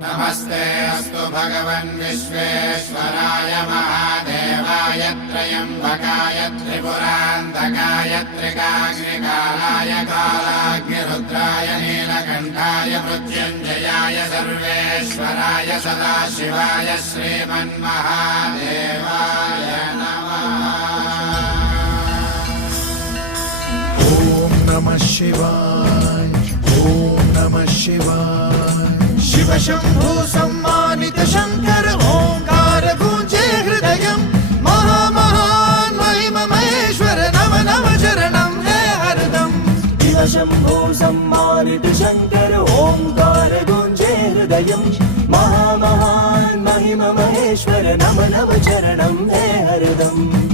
नमस्ते अस्तु भगवन् विश्वेश्वराय महादेवाय त्र्यम्बकाय त्रिपुरान्तकाय त्रिकाग्निकालाय कालाग्निरुद्राय नीलकण्ठाय मृत्युञ्जयाय सर्वेश्वराय सदाशिवाय श्रीमन्महादेवाय नमः। ॐ नमः शिवाय ॐ नमः शिवाय। शिव शंभु सम्मानित शंकर ओंकार गूंजे हृदयम् महामहान् महिम महेश्वर नव नव चरणं हे हरदम्। शिव शंभु सम्मानित शंकर ओंकार गूंजे हृदयम् महामहान् महिम महेश्वर नव नव चरणं हे हरदम्।